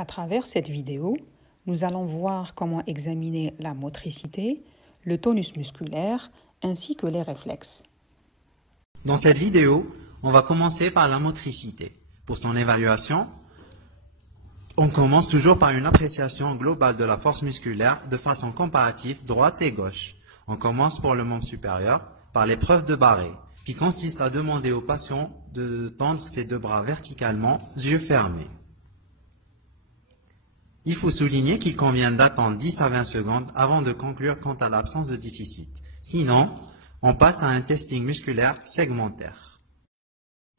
À travers cette vidéo, nous allons voir comment examiner la motricité, le tonus musculaire ainsi que les réflexes. Dans cette vidéo, on va commencer par la motricité. Pour son évaluation, on commence toujours par une appréciation globale de la force musculaire de façon comparative droite et gauche. On commence pour le membre supérieur par l'épreuve de Barré, qui consiste à demander au patient de tendre ses deux bras verticalement, yeux fermés. Il faut souligner qu'il convient d'attendre 10 à 20 secondes avant de conclure quant à l'absence de déficit. Sinon, on passe à un testing musculaire segmentaire.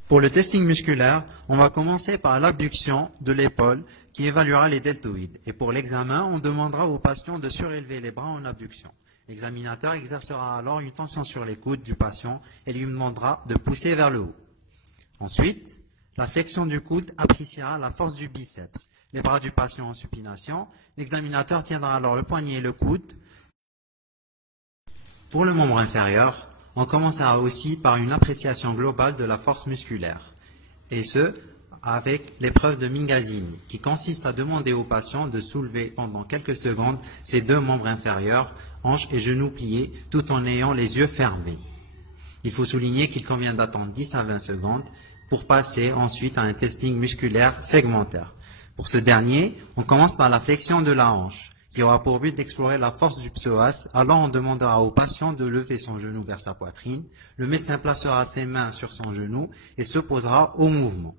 Pour le testing musculaire, on va commencer par l'abduction de l'épaule qui évaluera les deltoïdes. Et pour l'examen, on demandera au patient de surélever les bras en abduction. L'examinateur exercera alors une tension sur les coudes du patient et lui demandera de pousser vers le haut. Ensuite, la flexion du coude appréciera la force du biceps. Les bras du patient en supination, l'examinateur tiendra alors le poignet et le coude. Pour le membre inférieur, on commencera aussi par une appréciation globale de la force musculaire, et ce, avec l'épreuve de Mingazini, qui consiste à demander au patient de soulever pendant quelques secondes ses deux membres inférieurs, hanches et genoux pliés, tout en ayant les yeux fermés. Il faut souligner qu'il convient d'attendre 10 à 20 secondes pour passer ensuite à un testing musculaire segmentaire. Pour ce dernier, on commence par la flexion de la hanche, qui aura pour but d'explorer la force du psoas. Alors on demandera au patient de lever son genou vers sa poitrine. Le médecin placera ses mains sur son genou et s'opposera au mouvement.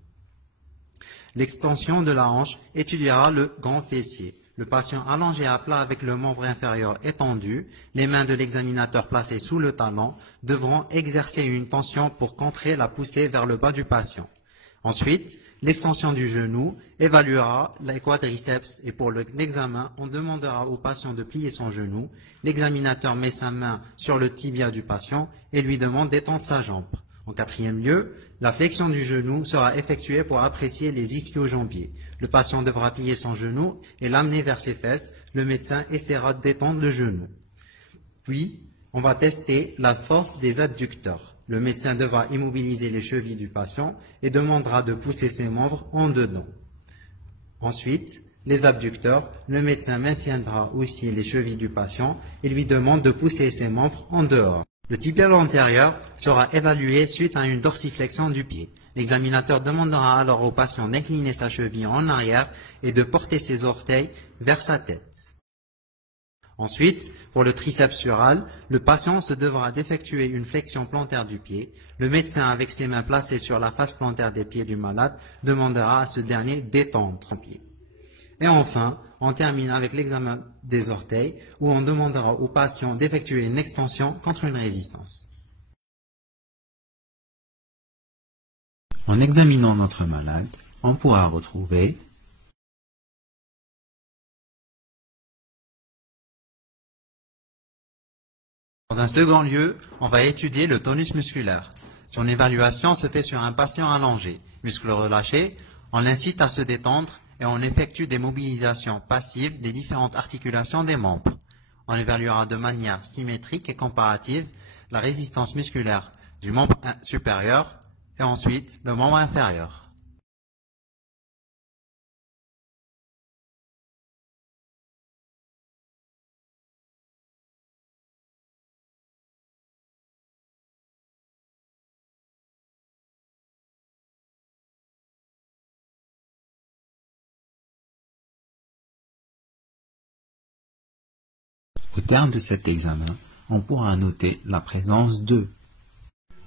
L'extension de la hanche étudiera le grand fessier. Le patient allongé à plat avec le membre inférieur étendu, les mains de l'examinateur placées sous le talon, devront exercer une tension pour contrer la poussée vers le bas du patient. Ensuite, l'extension du genou évaluera les quadriceps et pour l'examen, on demandera au patient de plier son genou. L'examinateur met sa main sur le tibia du patient et lui demande d'étendre sa jambe. En quatrième lieu, la flexion du genou sera effectuée pour apprécier les ischio-jambiers. Le patient devra plier son genou et l'amener vers ses fesses. Le médecin essaiera d'étendre le genou. Puis, on va tester la force des adducteurs. Le médecin devra immobiliser les chevilles du patient et demandera de pousser ses membres en dedans. Ensuite, les abducteurs, le médecin maintiendra aussi les chevilles du patient et lui demande de pousser ses membres en dehors. Le tibial antérieur sera évalué suite à une dorsiflexion du pied. L'examinateur demandera alors au patient d'incliner sa cheville en arrière et de porter ses orteils vers sa tête. Ensuite, pour le triceps sural, le patient se devra d'effectuer une flexion plantaire du pied. Le médecin, avec ses mains placées sur la face plantaire des pieds du malade, demandera à ce dernier d'étendre son pied. Et enfin, on termine avec l'examen des orteils, où on demandera au patient d'effectuer une extension contre une résistance. En examinant notre malade, on pourra retrouver dans un second lieu, on va étudier le tonus musculaire. Son évaluation se fait sur un patient allongé. Muscles relâchés, on l'incite à se détendre et on effectue des mobilisations passives des différentes articulations des membres. On évaluera de manière symétrique et comparative la résistance musculaire du membre supérieur et ensuite le membre inférieur. Au terme de cet examen, on pourra noter la présence de.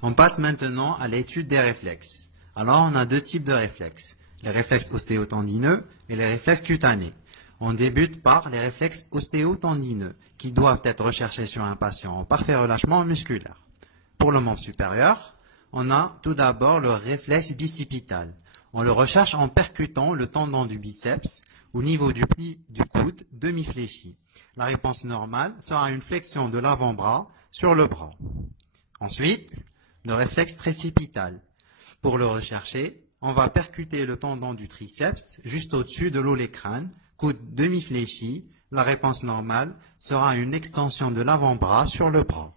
On passe maintenant à l'étude des réflexes. Alors on a deux types de réflexes, les réflexes ostéotendineux et les réflexes cutanés. On débute par les réflexes ostéotendineux qui doivent être recherchés sur un patient en parfait relâchement musculaire. Pour le membre supérieur, on a tout d'abord le réflexe bicipital. On le recherche en percutant le tendon du biceps au niveau du pli du coude demi-fléchi. La réponse normale sera une flexion de l'avant-bras sur le bras. Ensuite, le réflexe tricipital. Pour le rechercher, on va percuter le tendon du triceps juste au-dessus de l'olecrâne, coude demi-fléchi. La réponse normale sera une extension de l'avant-bras sur le bras.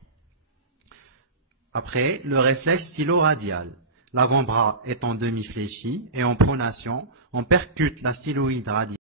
Après, le réflexe stylo-radial. L'avant-bras est en demi-fléchi et en pronation, on percute la styloïde radiale